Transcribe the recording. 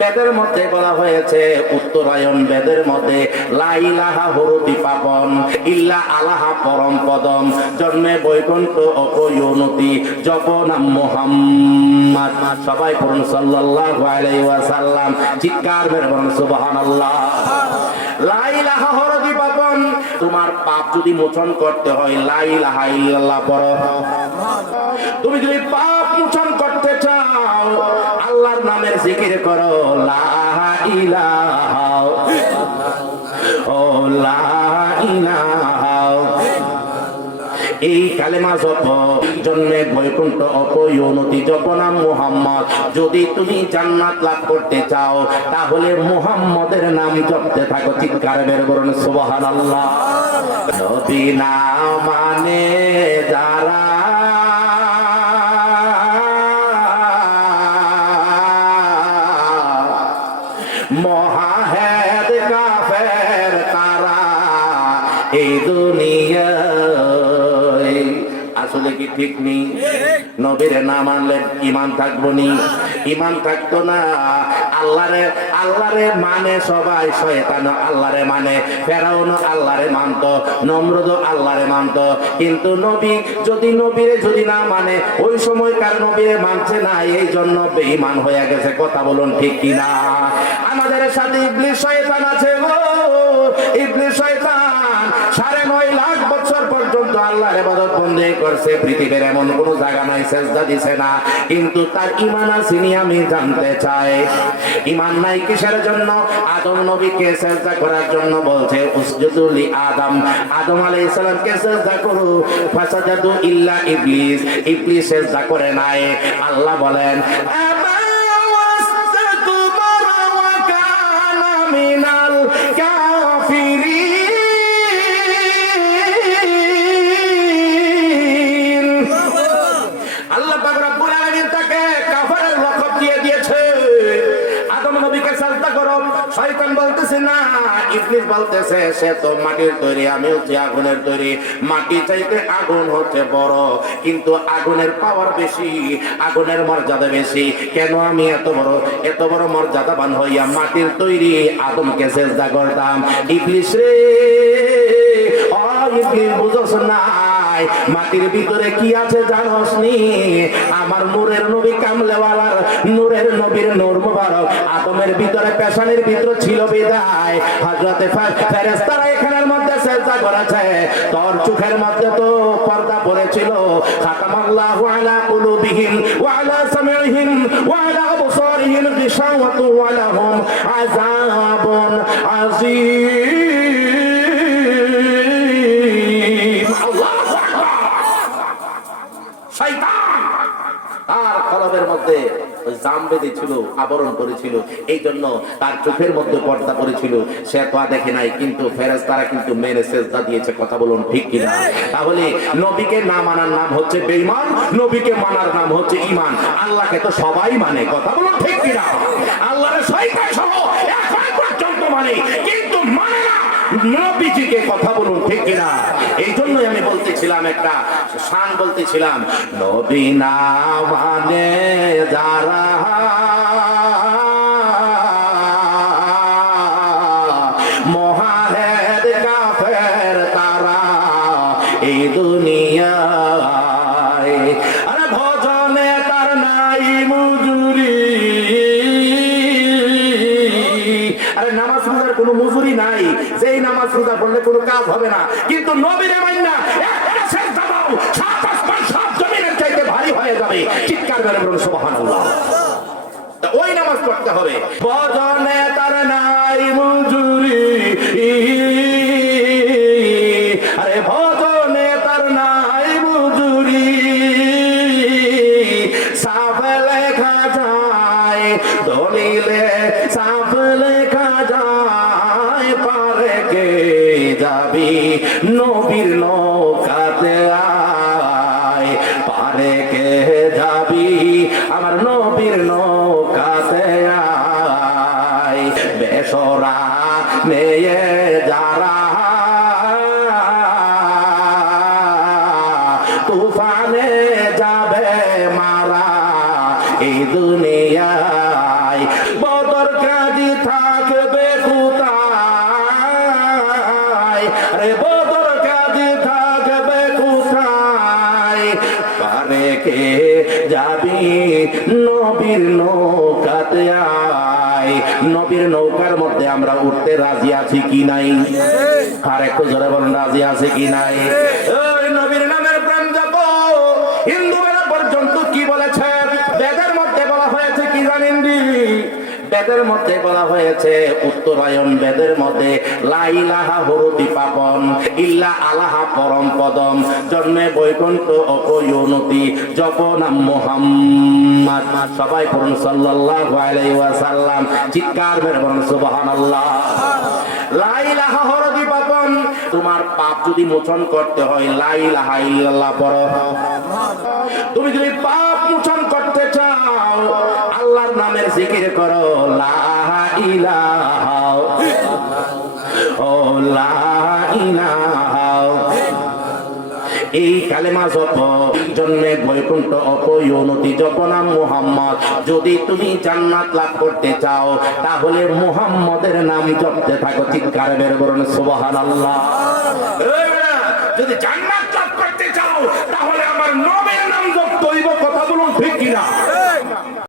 বেদের মধ্যে বলা হয়েছে, উত্তরায়ণ বেদের মধ্যে লা ইলাহা হরতি পাপন ইল্লা আলাহা পরম পদম জন্মে বৈকুণ্ঠ অপয়নতি জপ নাম মুহাম্মদ। সবাই পড়ুন সাল্লাল্লাহু আলাইহি ওয়াসাল্লাম। চিৎকার মেরে বলুন সুবহানাল্লাহ। লা ইলাহা হরতি পাপন, তোমার পাপ যদি মোচন করতে হয় লা ইলাহা ইল্লাল্লাহ পড়ো। তুমি যদি পাপ মোচন করতে চাও আল্লাহর নামের জিকির করো, লা ইলাহা ও লা ইলাহা। এই কালেমা জপ জন্মে বৈকুণ্ঠ অপয়নতি জপ নাম মুহাম্মদ। যদি তুমি জান্নাত লাভ করতে চাও তাহলে মুহাম্মদের নাম জপতে থাকো। চিৎকার বের করুন সুবহানাল্লাহ। নবী না মানে যারা মহাহেদ কাফের তারা এই দুনিয়া। আসলে কি ঠিক নেই? নবীরে না মানলে ঈমান থাকবো নি? ঈমান থাকতো না। আল্লাহরে মানে সবাই, শয়তান আল্লাহরে মানে, ফেরাউন আল্লাহরে মানতো, নমরুদ আল্লাহরে মানতো। কিন্তু নবী নবীরে যদি না মানে, ওই সময়কার নবীরে মানছে না, এই জন্য বেঈমান হয়ে গেছে। কথা বলুন ঠিক কিনা? আমাদের সাথে ইবলিস শয়তান আছে গো। ইবলিস শয়তান 9.5 লাখ বছর পর্যন্ত আল্লাহর ইবাদত বন্দেগি করছে। পৃথিবীর এমন কোন জায়গা নাই সেজদা দিছে না। কিন্তু তার ঈমান আছে নি আমি জানতে চাই। ঈমান নাই কিসের জন্য? আদম নবীকে সেজদা করার জন্য বলছে উসজুদু লি আদম। আদম আলাইহিস সালামকে সেজদা করো, ফাসাজাদু ইল্লা ইবলিস। ইবলিস সেজদা করে নাই। আল্লাহ বলেন মিনাল কাফিরিন। আল্লাহ পাক রব্বুল আলামিন তাকে কাফেরের লকব দিয়ে দিয়েছে। আদম নবীকে সাজদা করো। শয়তান বলতেছে না, ইবলিস বলতেছে সে তো মাটির তৈরি, আমি হচ্ছি আগুনের তৈরি। মাটি চাইতে আগুন হচ্ছে বড়, কিন্তু আগুনের পাওয়ার বেশি, আগুনের মর্যাদা বেশি। কেন আমি এত বড় মর্যাদাবান হইয়া মাটির তৈরি আদমকে সেজদা করতাম? ইবলিস রে, ও ইবলিস বুঝছ নাই মাটির ভিতরে কি আছে জানোস নি? আমার নূরের নবী কামলেওয়ালার নূরের নবীর নূর মুবারক আদমের ভিতরে, পেশানির ভিতরে ছিল বিদায় হযরতে ফেরেশতারা এখানের মধ্যে সেজদা করেছে। তোর চোখের মধ্যে তো পর্দা পড়েছিল। খাতামাল্লাহু আলা কুলুবিহিম ওয়া আলা সামিইহিম ওয়া আলা আবসারিহিম গিশাওয়াতু ওয়া লাহুম আযাবুন আযীম। আল্লাহু আকবার। শয়তান তার কলবের মধ্যে জাম বেঁধেছিল, আবরণ করেছিল, এই জন্য তার চোখের মধ্যে পর্দা করেছিল। সে তো দেখে নাই, কিন্তু ফেরেশতারা কিন্তু মেনে সেজদা দিয়েছে। কথা বলুন ঠিক কিনা? তাহলে নবীকে না মানার নাম হচ্ছে বেঈমান, নবীকে মানার নাম হচ্ছে ঈমান। আল্লাহকে তো সবাই মানে। কথা বলুন ঠিক কিনা? আল্লাহর শয়তান সহ এখন পর্যন্ত মানে, কিন্তু মানে না নবীজিকে। কথা বলুন ঠিক কিনা? এই জন্যই আমি বলতেছিলাম, একটা শান বলতেছিলাম, নবী না মানে যারা মহাহেদ কাফের তারা এই দুনিয়ায়। আরে ভজনে তার নাই মজুরি। আরে নামাজ রোজার কোনো মজুরি নাই, যেই নামাজ রোজা পড়লে কোনো কাজ হবে না। কিন্তু নবীরে মাইন্না একটা সেজদা দাও, সাত আসমান সাত জমিনের চাইতে ভারী হয়ে যাবে। চিৎকার করে বলুন সুবহানাল্লাহ। ওই নামাজ পড়তে হবে। ভজনে তার নাই মজুরি, আরে ভজনে তার নাই মজুরি। সাফ লেখা যায় দলিলে, সাফ লেখা যায় পারে কে যাবি নবীর নৌকাতে আয়। পারে কে যাবি আমার নবীর নৌকাতে আয়। বেসরা মেয়ে যারা তুফানে যাবে মারা এই দুনিয়ায়। বদর কাজী থাকবে কোথায়, রে বদর কাজী থাকবে কোথায়, পারে কে যাবি নবীর নৌকাতে আয়। নবীর নৌকার মধ্যে আমরা উঠতে রাজি আছি কি নাই? আর একটু জোরে বলুন, রাজি আছে কি নাই? ওই নবীর নামের প্রেম জপ হিন্দু বেলা পর্যন্ত কি বলেছে? বেদের মধ্যে বলা হয়েছে কি জানেন? বেদের মধ্যে বলা হয়েছে, উত্তরায়ণ বেদের মধ্যে লা ইলাহা হরতি পাপন ইল্লা আলাহা পরম পদম, জন্মে বৈকুণ্ঠ অপয়নতি জপ নাম মুহাম্মদ। সবাই পড়ুন সাল্লাল্লাহু আলাইহি ওয়াসাল্লাম, চিৎকার মেরে বলুন সুবহানাল্লাহ। লা ইলাহা হরতি পাপন, তোমার পাপ যদি মোচন করতে হয় লা ইলাহা ইল্লাল্লাহ পড়ো। তুমি যদি পাপ মোচন করতে চাও আল্লাহর নামের জিকির করো, লা ইলাহা ও লা ইলাহা। এই কালেমা জপ জন্মে বৈকুণ্ঠ অপয়নতি জপ নাম মুহাম্মদ। যদি তুমি জান্নাত লাভ করতে চাও তাহলে মুহাম্মদের নাম জপতে থাকো, চিৎকার বের করুন সুবহানাল্লাহ। যদি জান্নাত